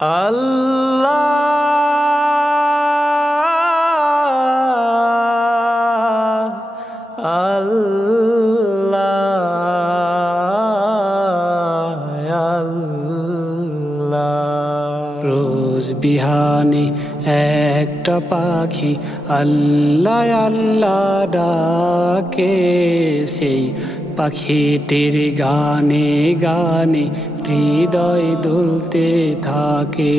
আল্লাহ আল্লাহ আল্লাহ। রোজ বিহানে একটা পাখি আল্লাহ আল্লাহ ডাকে, সেই পাখিটির গানে গানে হৃদয় দুলতে থাকে।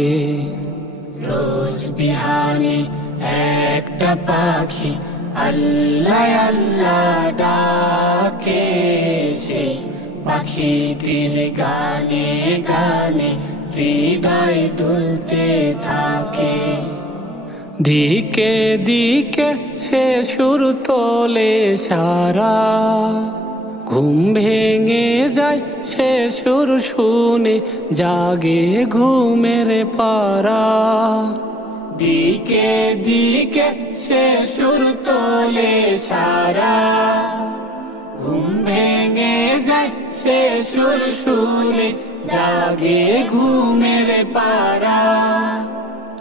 রোজ বিহানে একটা পাখি আল্লাহ আল্লাহ ডাকে, সেই পাখিটির গানে গানে হৃদয় দুলতে থাকে। দিকে দিকে সে সুর তোলে সারা, ঘুম ভেঙে যায় সে সুর শুনে, জাগে ঘুমের পারা। দিকে দিকে সে সুর তোলে সারা, ঘুম ভেঙে যায় সে সুর শুনে, জাগে ঘুমের পারা।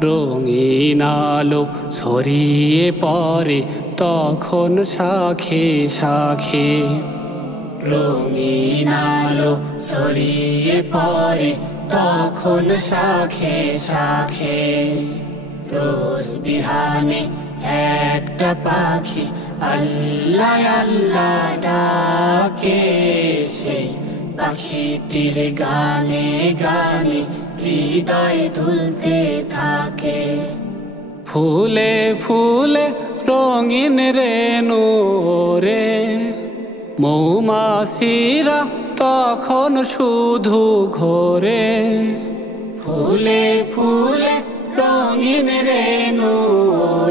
রঙিন আলো ছড়িয়ে পড়ে তখন শাখে শাখে, রঙিন আলো ছড়িয়ে পড়ে তখন শাখে শাখে। রোজ বিহানে একটা পাখি আল্লাহ আল্লাহ ডাকে, সেই পাখিটির গানে গানে হৃদয় দুলতে থাকে। ফুলে ফুলে রঙিন রেণু রে, মৌমাছিরা তখন শুধু ঘোরে। ফুলে ফুলে রঙিন রেণু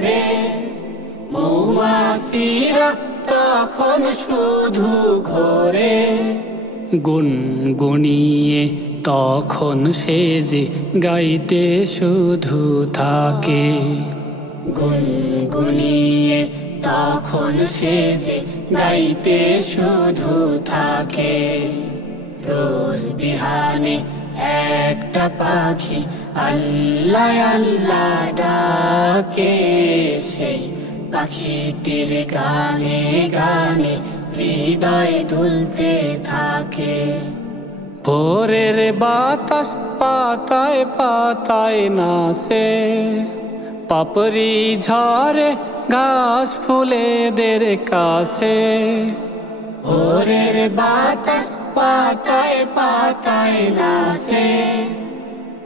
রে, মৌমাছিরা তখন শুধু ঘোরে। গুনগুনিয়ে তখন সে যে গাইতে শুধু থাকে, গুনগুনিয়ে তখন সে যে গাইতে শুধু থাকে। রোজ বিহানে একটা পাখি আল্লাহ আল্লাহ ডাকে, সেই পাখিটির গানে গানে হৃদয় দুলতে থাকে। ভোরের বাতাস পাতায় পাতায় নাচে, পাপড়ি ঝরে ঘাস ফুলেদের কাছে। ভোরের বাতাস পাতায় পাতায় নাচে,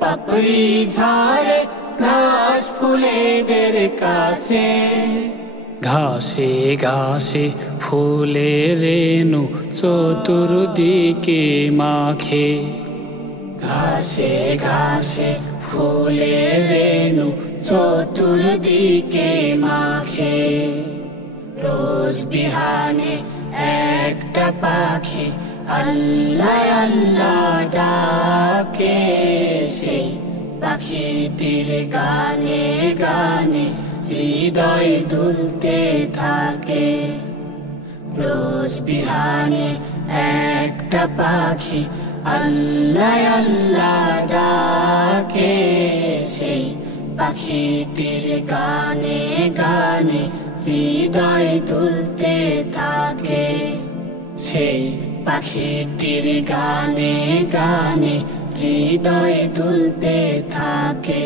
পাপড়ি ঝরে ঘাস ফুলেদের কাছে। ঘাসে ঘাসে ফুলের রেণু চতুর্দিকে মাখে, ঘাসে ঘাসে ফুলের রেণু চতুর্দিকে মাখে। রোজ বিহানে একটা পাখি আল্লাহ আল্লাহ ডাকে, সেই পাখিটির গানে গানে হৃদয় দুলতে থাকে। রোজ বিহানে একটা পাখি আল্লাহ আল্লাহ ডাকে, সেই পাখিটির গানে গানে হৃদয় দুলতে থাকে। সেই পাখিটির গানে গানে হৃদয় দুলতে থাকে।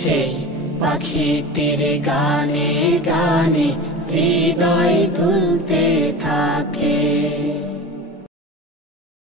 সেই পাখিটির গানে গানে হৃদয়